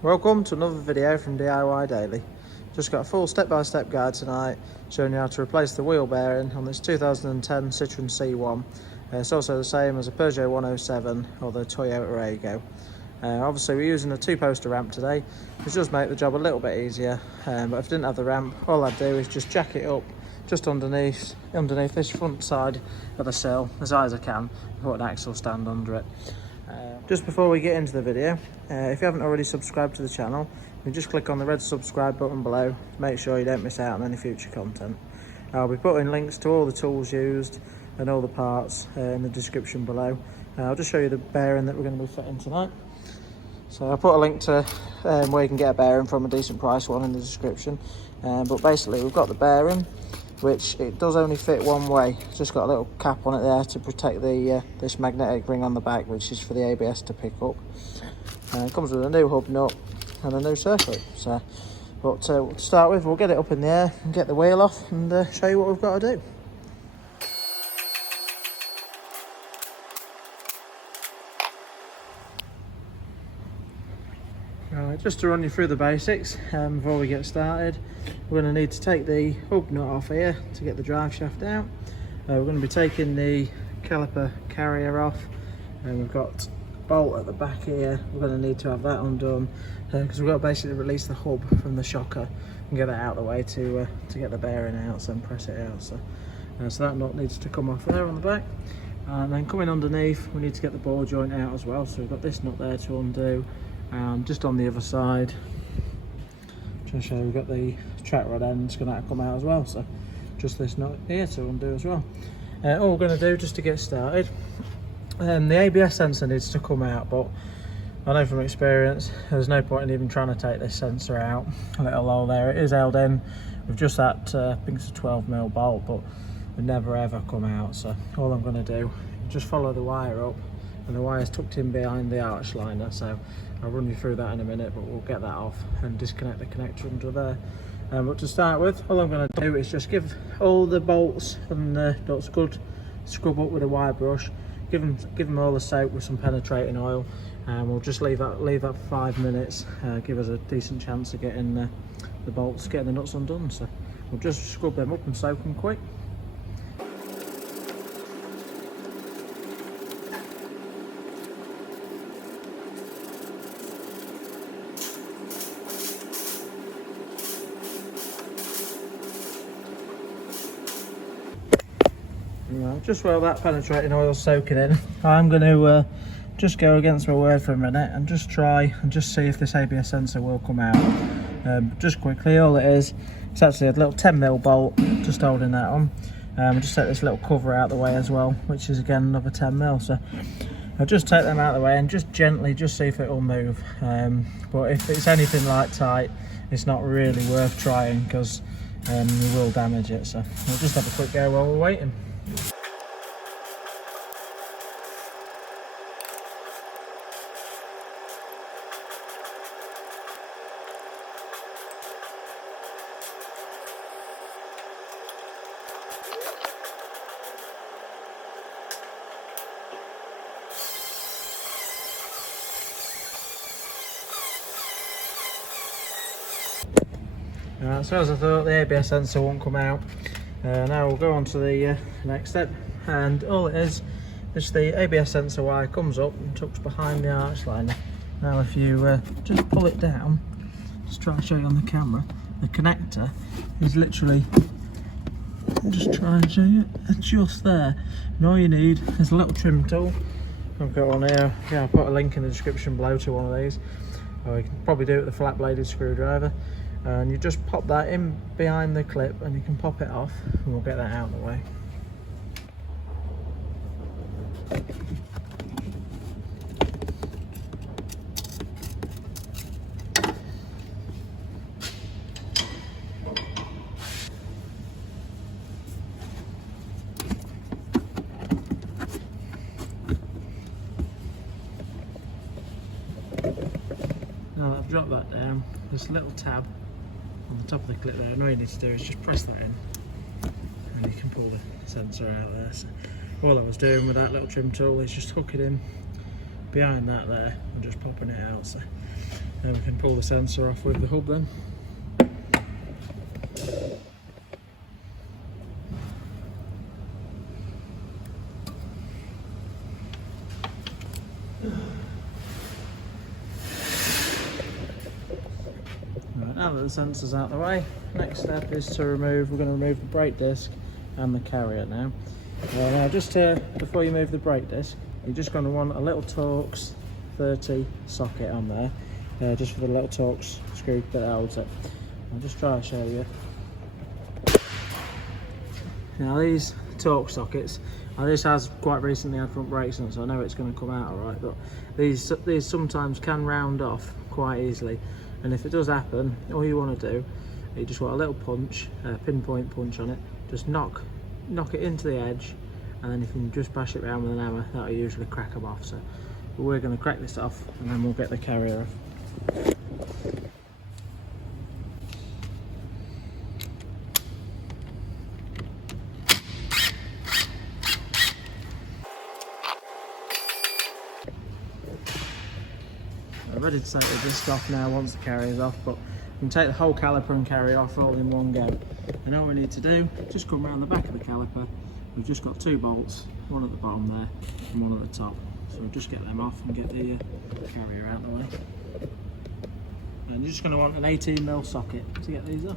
Welcome to another video from DIY Daily. Just got a full step-by-step guide tonight showing you how to replace the wheel bearing on this 2010 Citroen C1. It's also the same as a Peugeot 107 or the Toyota Aygo. Obviously we're using a two-poster ramp today, which does make the job a little bit easier, but if I didn't have the ramp, all I'd do is just jack it up just underneath this front side of the sill as high as I can and put an axle stand under it. Just before we get into the video, if you haven't already subscribed to the channel, you just click on the red subscribe button below to make sure you don't miss out on any future content. I'll be putting links to all the tools used and all the parts in the description below. I'll just show you the bearing that we're going to be fitting tonight. So I'll put a link to where you can get a bearing from, a decent price one, in the description. But basically we've got the bearing, which it does only fit one way. It's just got a little cap on it there to protect the this magnetic ring on the back, which is for the ABS to pick up. It comes with a new hub nut and a new circuit. But to start with, we'll get it up in the air and get the wheel off and show you what we've got to do. Right, just to run you through the basics before we get started, we're going to need to take the hub nut off here to get the drive shaft out. We're going to be taking the caliper carrier off, and we've got a bolt at the back here. We're going to need to have that undone because we've got to basically release the hub from the shocker and get that out of the way to get the bearing out, so and press it out. So that nut needs to come off there on the back, and then coming underneath we need to get the ball joint out as well. So we've got this nut there to undo. Just on the other side, trying to show you, we've got the track rod end's going to come out as well, so just this nut here to undo as well. All we're going to do just to get started, the ABS sensor needs to come out, but I know from experience there's no point in even trying to take this sensor out. A little hole there, it is held in with just that I think it's a 12mm bolt, but it never ever come out. So all I'm going to do is just follow the wire up, and the wire's tucked in behind the arch liner, so I'll run you through that in a minute, but we'll get that off and disconnect the connector under there. But to start with, all I'm going to do is just give all the bolts and the nuts good scrub up with a wire brush, give them all a soak with some penetrating oil, and we'll just leave that for 5 minutes, give us a decent chance of getting the bolts, getting the nuts undone. So we'll just scrub them up and soak them quick. Right, just while that penetrating oil's soaking in, I'm going to just go against my word for a minute and just try and just see if this ABS sensor will come out. Just quickly, all it is, it's actually a little 10mm bolt, just holding that on. Just take this little cover out of the way as well, which is again another 10mm. So I'll just take them out of the way and just gently just see if it will move. But if it's anything like tight, it's not really worth trying because you will damage it. So we'll just have a quick go while we're waiting. Right, so as I thought, the ABS sensor won't come out. Now we'll go on to the next step, and all it is the ABS sensor wire comes up and tucks behind the arch liner. Now if you just pull it down, just try to show you on the camera, the connector is literally, just try and show you, it's just there. And all you need is a little trim tool. I've got one here, yeah, I'll put a link in the description below to one of these, or you can probably do it with a flat bladed screwdriver. And you just pop that in behind the clip and you can pop it off, and we'll get that out of the way. Now that I've dropped that down, there's a little tab on the top of the clip there, and all you need to do is just press that in and you can pull the sensor out there. So all I was doing with that little trim tool is just hooking in behind that there and just popping it out. So And we can pull the sensor off with the hub then. Right, now that the sensor's out of the way, next step is to remove, we're going to remove the brake disc and the carrier now. Now just before you move the brake disc, you're just going to want a little Torx 30 socket on there, just for the little Torx screw that holds it. I'll just try to show you. Now these Torx sockets, this has quite recently had front brakes on, so I know it's going to come out alright, but these sometimes can round off quite easily, and if it does happen, all you want to do, you just want a little punch, pinpoint punch on it, just knock it into the edge, and then if you can just bash it around with an hammer, that'll usually crack them off. So we're going to crack this off and then we'll get the carrier off. I'm ready to take the disc off now once the carrier's off, but we can take the whole caliper and carrier off all in one go. And all we need to do, just come around the back of the caliper. We've just got 2 bolts, one at the bottom there and one at the top. So we'll just get them off and get the carrier out of the way. And you're just going to want an 18mm socket to get these off.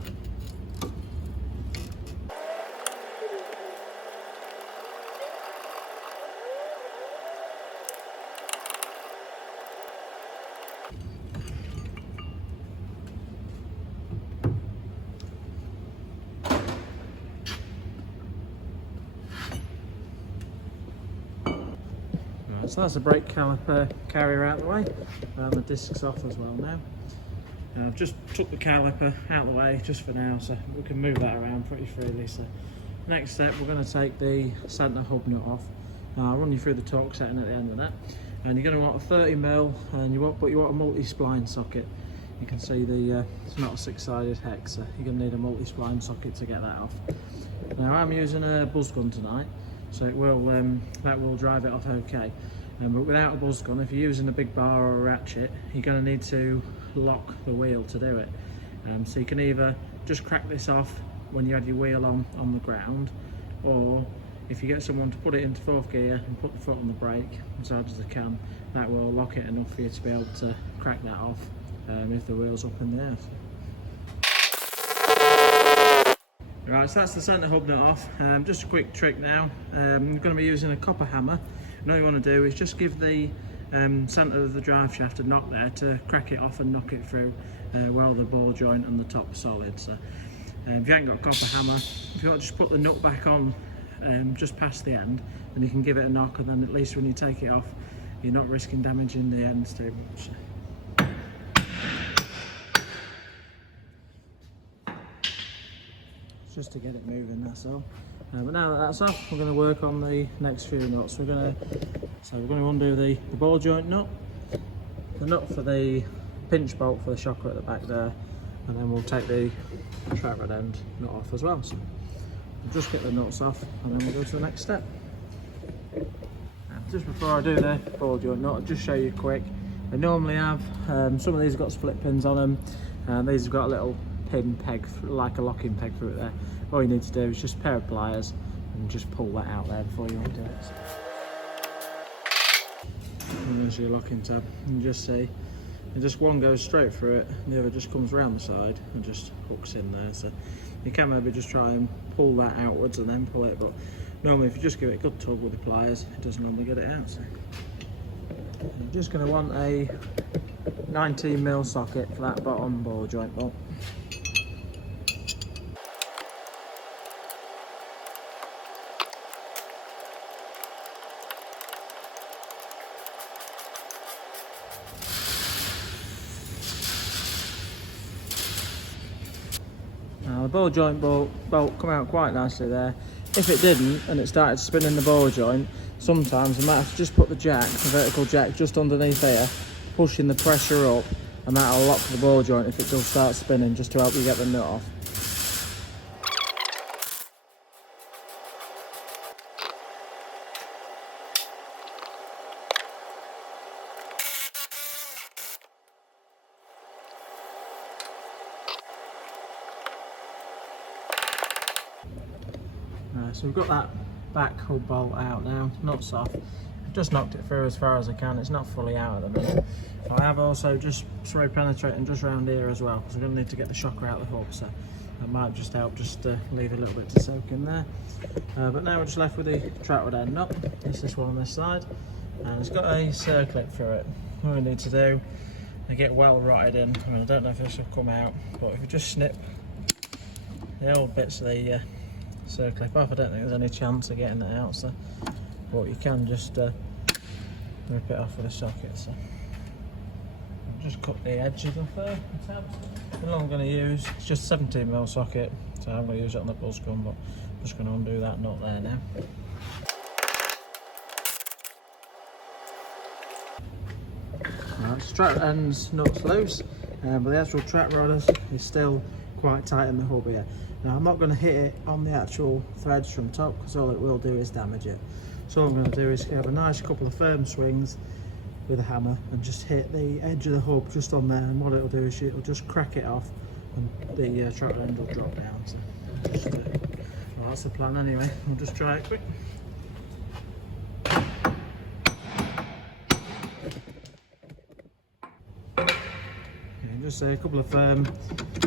So that's the brake caliper carrier out of the way, and the disc's off as well now. I've just took the caliper out of the way just for now, so we can move that around pretty freely. So next step, we're going to take the centre hub nut off. I'll run you through the torque setting at the end of that. And you're going to want a 30mm, and you want a multi-spline socket. You can see it's not a 6-sided hex, so you're going to need a multi-spline socket to get that off. Now I'm using a buzz gun tonight, so it will that will drive it off okay. But without a buzz gun, if you're using a big bar or a ratchet, you're going to need to lock the wheel to do it. So you can either just crack this off when you have your wheel on the ground, or if you get someone to put it into 4th gear and put the foot on the brake as hard as they can, that will lock it enough for you to be able to crack that off if the wheel's up in the air. Right, so that's the centre hub nut off. Just a quick trick now. I'm going to be using a copper hammer. And all you want to do is just give the centre of the drive shaft a knock there to crack it off and knock it through while the ball joint and the top are solid. So if you ain't got a copper hammer, if you want to just put the nut back on just past the end, then you can give it a knock, and then at least when you take it off, you're not risking damaging the ends too much. Just to get it moving, that's all. But now that that's off, we're going to work on the next few nuts. We're going to undo the ball joint nut, the nut for the pinch bolt for the shocker at the back there, and then we'll take the trap rod end nut off as well. So we'll just get the nuts off, and then we'll go to the next step. Just before I do the ball joint nut, I'll just show you quick. They normally have some of these have got split pins on them, and these have got a little pin peg, like a locking peg through it there. All you need to do is just a pair of pliers and just pull that out there before you undo it. And there's your locking tab. You can just see, and just one goes straight through it, and the other just comes around the side and just hooks in there. So you can maybe just try and pull that outwards and then pull it, but normally if you just give it a good tug with the pliers, it doesn't normally get it out. So you're just going to want a 19mm socket for that bottom ball joint bolt. Now the ball joint bolt come out quite nicely there. If it didn't and it started spinning the ball joint, sometimes you might have to just put the vertical jack just underneath here, pushing the pressure up, and that'll lock the ball joint if it does start spinning, just to help you get the nut off. Right, so we've got that back hub bolt out now, nuts off. I've just knocked it through as far as I can, it's not fully out at the minute. I have also just spray penetrating just around here as well, because I'm going to need to get the shocker out of the hub, so that might just help just leave a little bit to soak in there. But now we're just left with the track rod end nut. It's this one on this side, and it's got a circlip through it. What we need to do is get well rotted in. I mean, I don't know if this will come out, but if you just snip the old bits of the circlip off, I don't think there's any chance of getting it out, so, but you can just rip it off with a socket. So just cut the edges off there, the tabs. The one I'm going to use, it's just a 17mm socket, so I'm going to use it on the buzz gun, but I'm just going to undo that nut there now. Right, so track end's nut's loose, but the actual track rod is still quite tight in the hub here. Now I'm not going to hit it on the actual threads from top, because all it will do is damage it. So all I'm going to do is have a nice couple of firm swings with a hammer and just hit the edge of the hub just on there, and what it'll do is it'll just crack it off and the track end will drop down. So just, well, that's the plan anyway. We'll just try it quick. Just a couple of firm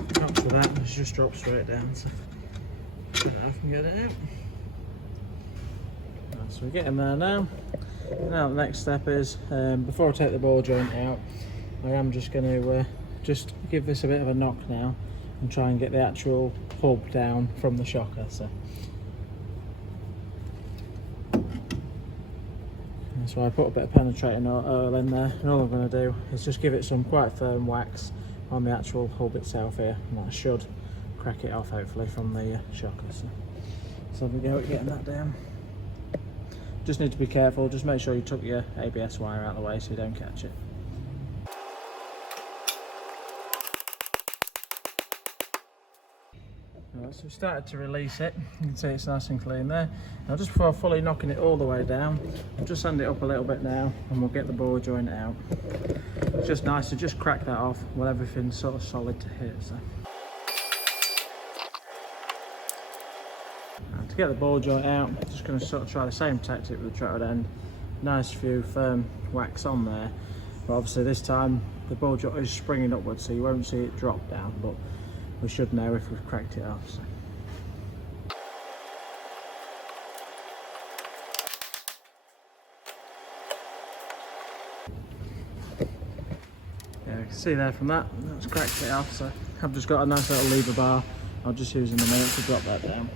drops of that, and it's just dropped straight down. So get it off and get it out. Right, so we're getting there now. Now the next step is, before I take the ball joint out, I am just going to just give this a bit of a knock now and try and get the actual hub down from the shocker. So I put a bit of penetrating oil in there, and all I'm going to do is just give it some quite firm wax on the actual hub itself here, and that should crack it off hopefully from the shocker. So we go at getting that down. Just need to be careful, just make sure you took your ABS wire out of the way so you don't catch it. Right, so we started to release it, you can see it's nice and clean there. Now just before fully knocking it all the way down, I'll just sand it up a little bit now and we'll get the ball joint out. It's just nice to just crack that off while everything's sort of solid to hit. So. Now, to get the ball joint out, I'm just going to sort of try the same tactic with the track rod end. Nice few firm wax on there, but obviously this time the ball joint is springing upwards, so you won't see it drop down, but we should know if we've cracked it off. So. Yeah, you can see there from that, that's cracked it off, so I've just got a nice little lever bar. I'll just use in a minute to drop that down.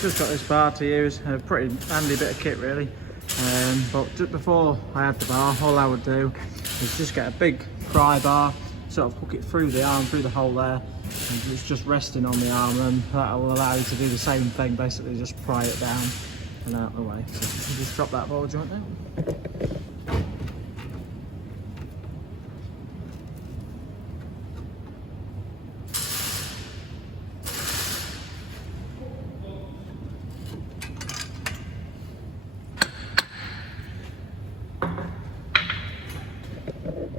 Just got this bar to use, a pretty handy bit of kit really, but just before I had the bar, all I would do is just get a big pry bar, sort of hook it through the arm, through the hole there, and it's just resting on the arm, and that will allow you to do the same thing, basically just pry it down and out of the way. So you just drop that ball joint out.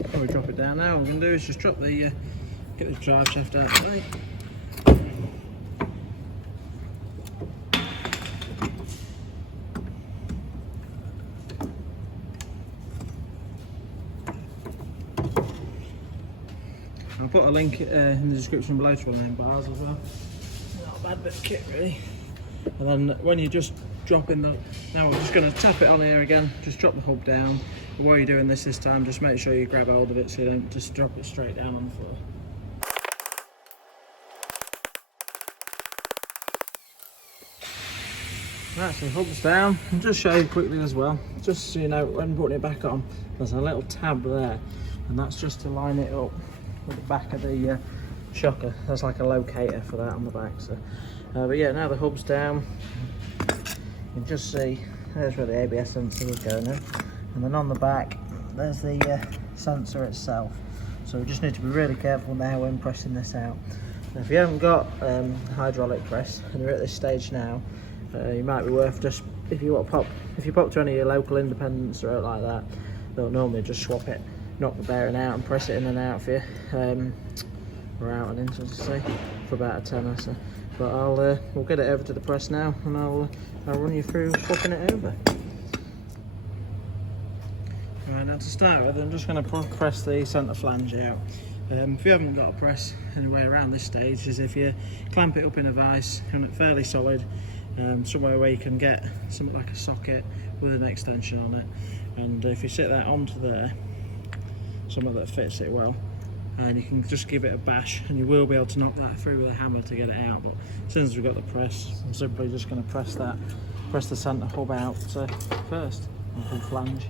Before we drop it down now, what we're going to do is just drop the get the drive shaft out of the way. I'll put a link in the description below to one of them bars as well. Not a bad bit of kit really. And then when you just drop in the, now we're just going to tap it on here again, just drop the hub down. But while you're doing this time, just make sure you grab hold of it so you don't just drop it straight down on the floor. Right, so the hub's down, and just show you quickly as well, just so you know when putting it back on, there's a little tab there, and that's just to line it up with the back of the shocker. That's like a locator for that on the back. So, but yeah, now the hub's down, you can just see there's where the ABS sensor was going in, and then on the back there's the sensor itself. So we just need to be really careful now when pressing this out. Now, if you haven't got hydraulic press and you're at this stage now, You might be worth just, if you pop to any of your local independents or out like that, they'll normally just swap it, knock the bearing out and press it in and out for you, or out and in, so to say, for about a tenner. So, but we'll get it over to the press now, and I'll run you through swapping it over. Right, now to start with, I'm just going to press the centre flange out. If you haven't got a press anywhere around this stage, is if you clamp it up in a vise, and it fairly solid, somewhere where you can get something like a socket with an extension on it, and if you sit that onto there, something that fits it well, and you can just give it a bash, and you will be able to knock that through with a hammer to get it out. But as soon as we've got the press, I'm simply just going to press the centre hub out first, and flange.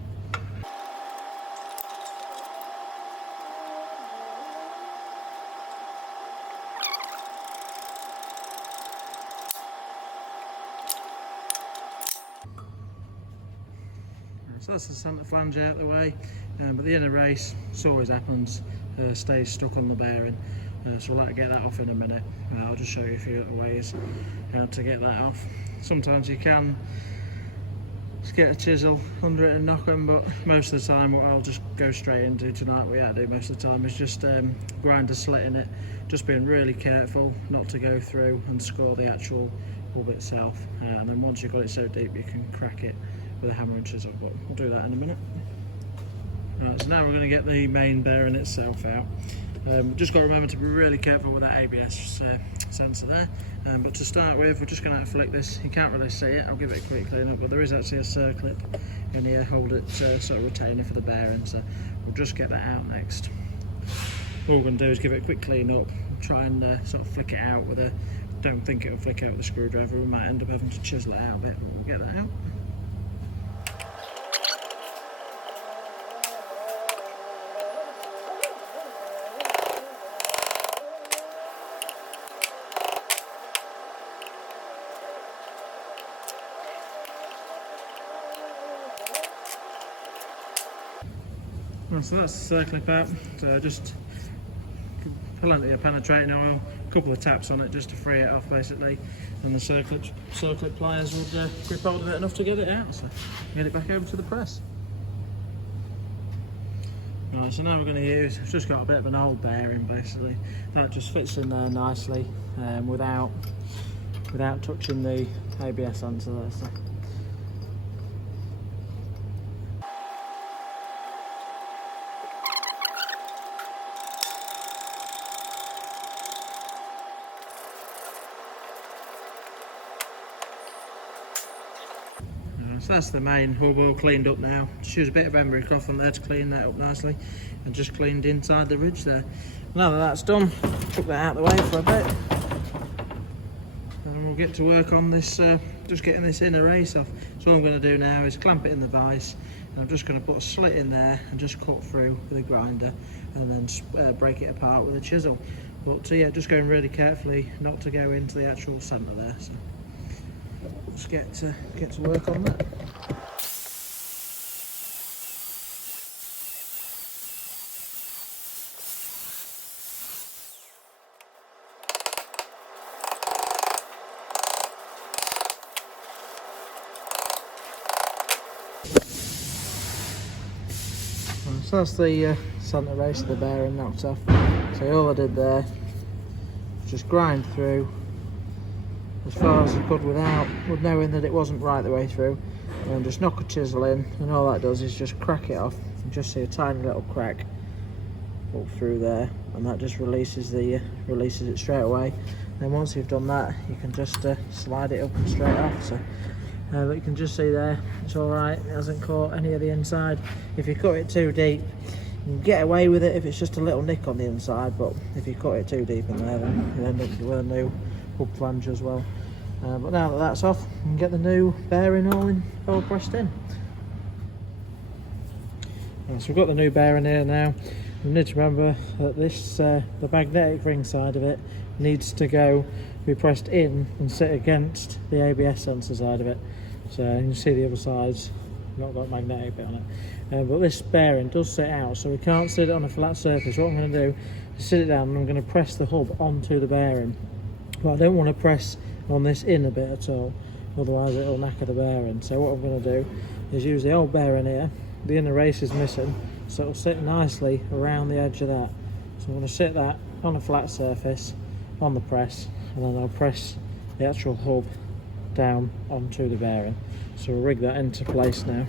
So that's the centre flange out of the way, but the inner race, so always happens, stays stuck on the bearing, so we'll get that off in a minute. I'll just show you a few little ways how to get that off. Sometimes you can just get a chisel under it and knock them, but most of the time what I'll just go straight into tonight, what I do most of the time, is just grind a slit in it, just being really careful not to go through and score the actual hub itself, and then once you've got it so deep you can crack it with a hammer and chisel, but we'll do that in a minute. Right, so now we're going to get the main bearing itself out. Just got to remember to be really careful with that ABS sensor there, but to start with, we're just going to flick this. You can't really see it, I'll give it a quick clean up, but there is actually a circlip in here, hold it sort of retainer for the bearing, so we'll just get that out next. All we're going to do is give it a quick clean up, try and sort of flick it out with a, don't think it'll flick out with a screwdriver, we might end up having to chisel it out a bit, but we'll get that out. So that's the circling part, so just plenty of penetrating oil, a couple of taps on it just to free it off basically, and the circlip pliers would grip hold of it enough to get it out, so get it back over to the press. Right, so now we're going to use, I've just got a bit of an old bearing basically, that just fits in there nicely without touching the ABS sensor there. So. So that's the main hub all cleaned up now. Just use a bit of emery cloth on there to clean that up nicely, and just cleaned inside the ridge there. Now that that's done, chuck that out of the way for a bit, and we'll get to work on this, just getting this inner race off. So what I'm going to do now is clamp it in the vise, and I'm just going to put a slit in there and just cut through with a grinder, and then break it apart with a chisel. But yeah, just going really carefully not to go into the actual centre there. So let's get to work on that. So that's the centre race of the bearing knocked off. So all I did there was just grind through as far as I could with knowing that it wasn't right the way through, and just knock a chisel in, and all that does is just crack it off. You just see a tiny little crack up through there, and that just releases it straight away. Then once you've done that, you can just slide it up and straight off. So but you can just see there, it's alright, it hasn't caught any of the inside. If you cut it too deep, you can get away with it if it's just a little nick on the inside, but if you cut it too deep in there, then you end up with a new hub flange as well. But now that that's off, you can get the new bearing all pressed in. So we've got the new bearing here now. You need to remember that this, the magnetic ring side of it, needs to be pressed in and sit against the ABS sensor side of it. So you can see the other side's not got a magnetic bit on it. But this bearing does sit out, so we can't sit it on a flat surface. What I'm going to do is sit it down, and I'm going to press the hub onto the bearing. But I don't want to press on this inner bit at all. otherwise it'll knacker the bearing. So what I'm going to do is use the old bearing here. The inner race is missing, so it'll sit nicely around the edge of that. So I'm going to sit that on a flat surface on the press, and then I'll press the actual hub down onto the bearing. So we'll rig that into place now.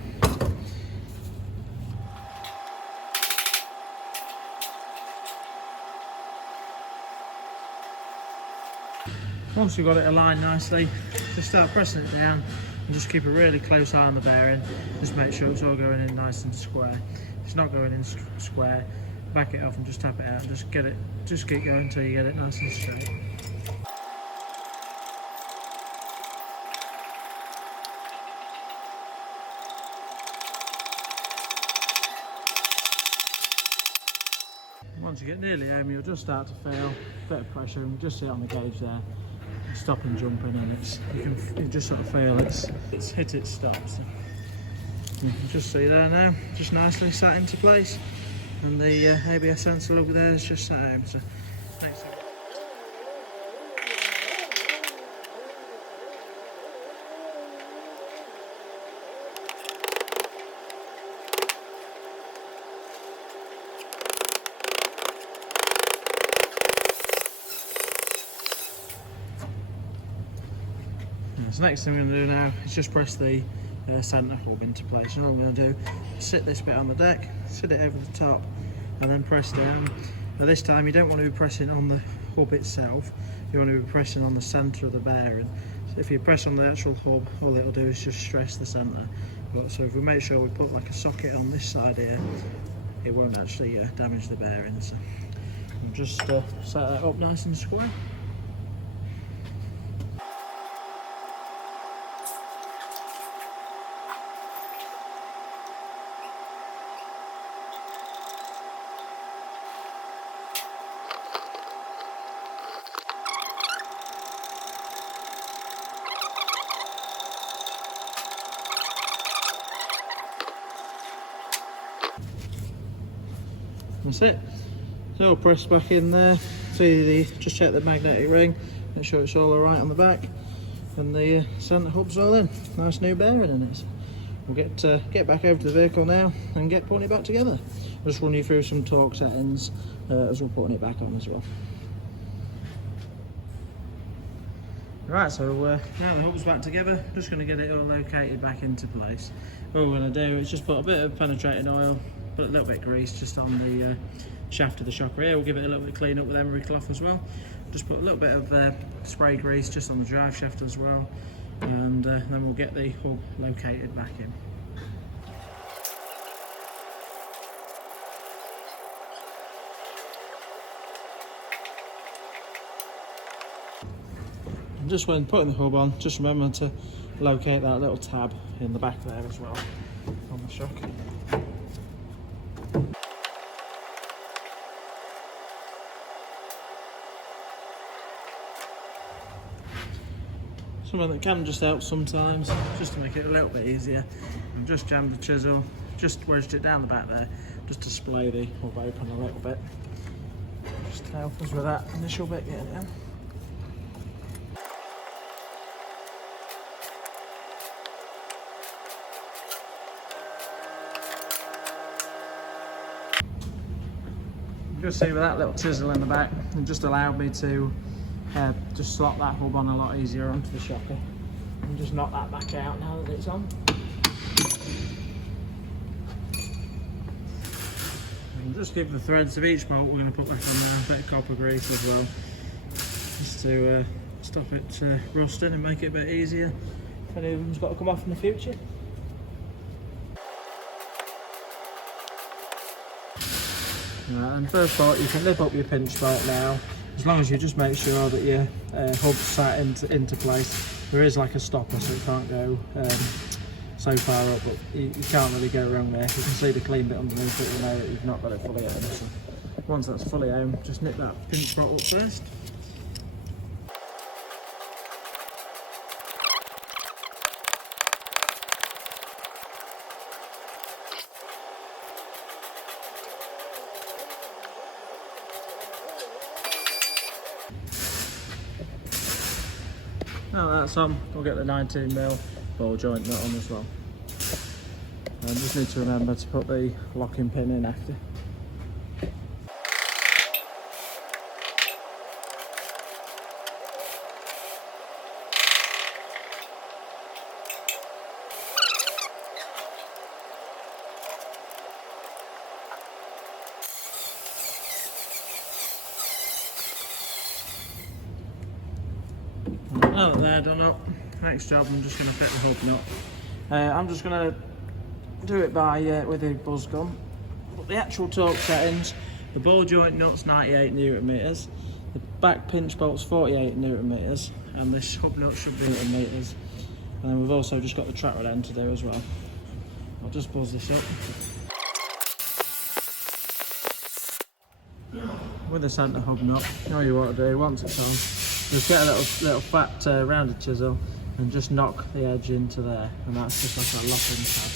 Once you've got it aligned nicely, just start pressing it down and just keep a really close eye on the bearing. Just make sure it's all going in nice and square. If it's not going in square, back it off and just tap it out and just keep going until you get it nice and straight. Once you get nearly home, you'll just start to feel a bit of pressure, and just see it on the gauge there. Stop and jumping, and you just sort of feel it's hit its stop. So you can just see there now, just nicely sat into place, and the ABS sensor over there is just sat home. So next thing. So next thing I'm going to do now is just press the centre hub into place. And all I'm going to do is sit this bit on the deck, sit it over the top, and then press down. Now this time you don't want to be pressing on the hub itself, you want to be pressing on the centre of the bearing. So if you press on the actual hub, all it'll do is just stress the centre. So if we make sure we put like a socket on this side here, it won't actually damage the bearing. So we'll just set that up nice and square. That's it. So I'll press back in there. See just check the magnetic ring, make sure it's all alright on the back, and the centre hub's all in. Nice new bearing in it. We'll get back over to the vehicle now and get putting it back together. I'll just run you through some torque settings as we're putting it back on as well. Right, so now the hub's back together, just going to get it all located back into place. What we're going to do is just put a bit of penetrating oil, put a little bit of grease just on the shaft of the shocker here. We'll give it a little bit of clean up with emery cloth as well. Just put a little bit of spray grease just on the drive shaft as well, and then we'll get the hub located back in. And just when putting the hub on, just remember to locate that little tab in the back there as well on the shock. Something that can just help sometimes, just to make it a little bit easier. I've just jammed the chisel, just wedged it down the back there, just to splay the hub open a little bit. Just to help us with that initial bit getting in. Just see with that little chisel in the back, it just allowed me to just slot that hub on a lot easier onto the shocker, and just knock that back out now that it's on. And just give the threads of each bolt we're going to put back on there a bit of copper grease as well, just to stop it rusting and make it a bit easier if any of them's got to come off in the future. And first part, you can lift up your pinch bolt now, as long as you just make sure that your hub's sat into place. There is like a stopper, so it can't go so far up, but you can't really go wrong there. You can see the clean bit underneath it, you know that you've not got it fully home. So once that's fully home, just nip that pinch bolt up first. Now that's on, we'll get the 19mm ball joint nut on as well. And just need to remember to put the locking pin in after. Now that they're done up, next job I'm just going to fit the hub nut. I'm just going to do it by with a buzz gun. But the actual torque settings, the ball joint nut's 98 Newton meters, the back pinch bolt's 48 Newton meters, and this hub nut should be Newton meters. And then we've also just got the track rod end to do as well. I'll just buzz this up. With the centre hub nut, you know what you want to do once it's on. Just get a little fat rounded chisel and just knock the edge into there, and that's just like a locking tab.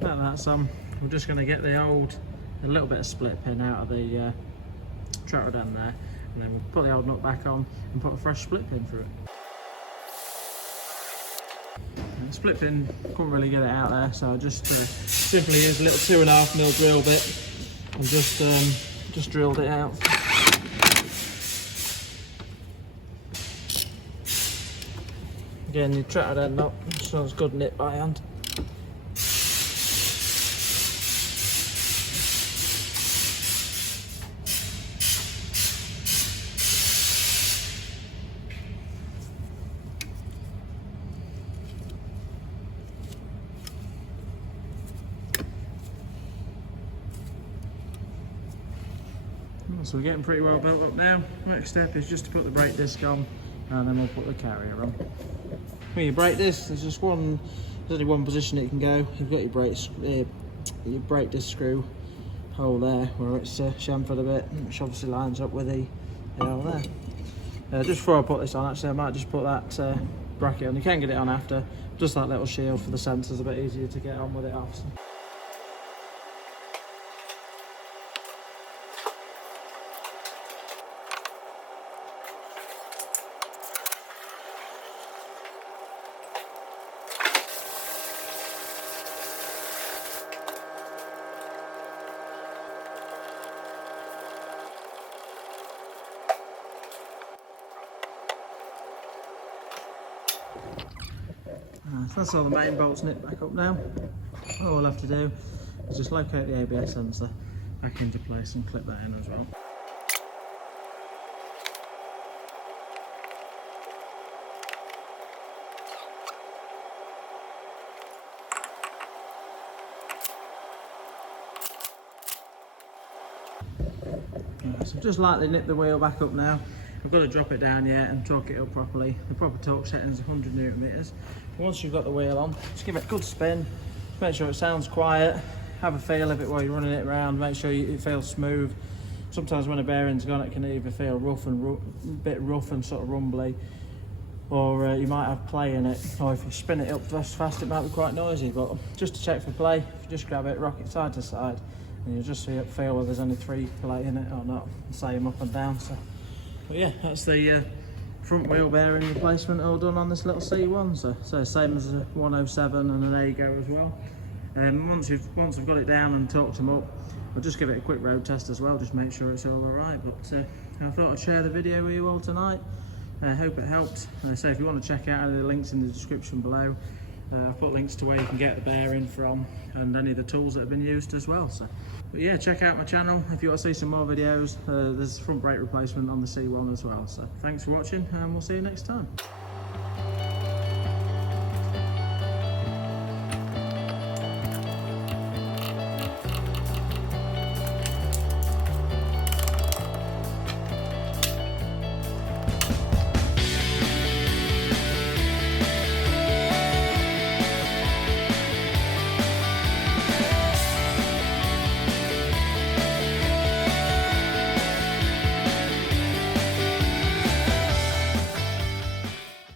That's we're just going to get a little bit of split pin out of the track rod end there, and then we'll put the old nut back on and put a fresh split pin through it. Split pin, couldn't really get it out there, so I just simply used a little 2.5mm drill bit and just drilled it out. Again, you track that end up, so it's good knit by hand. So we're getting pretty well built up now. Next step is just to put the brake disc on, and then we'll put the carrier on. With your brake disc, there's only one position it can go. You've got your brake disc screw hole there where it's chamfered a bit, which obviously lines up with the hole there. Just before I put this on, actually I might just put that bracket on. You can get it on after, just that little shield for the sensor's a bit easier to get on with it off. So. So that's all the main bolts knit back up now. All we'll have to do is just locate the ABS sensor back into place and clip that in as well. So just lightly nip the wheel back up now. We've got to drop it down yet and torque it up properly. The proper torque setting is 100 Newton meters. Once you've got the wheel on, just give it a good spin. Make sure it sounds quiet. Have a feel of it while you're running it around. Make sure it feels smooth. Sometimes when a bearing's gone, it can either feel a bit rough and sort of rumbly, or you might have play in it. Or if you spin it up fast, it might be quite noisy. But just to check for play, if you just grab it, rock it side to side, and you'll just feel whether there's only 3 play in it or not. Same up and down. So. But yeah, that's the front wheel bearing replacement all done on this little C1. So same as a 107 and an Aygo as well. Once I've got it down and torqued them up, I'll just give it a quick road test as well, just make sure it's all alright. But I thought I'd share the video with you all tonight. I hope it helped. So if you want to check out any of the links in the description below, I've put links to where you can get the bearing from and any of the tools that have been used as well. But yeah, check out my channel if you want to see some more videos. There's front brake replacement on the C1 as well. So thanks for watching, and we'll see you next time.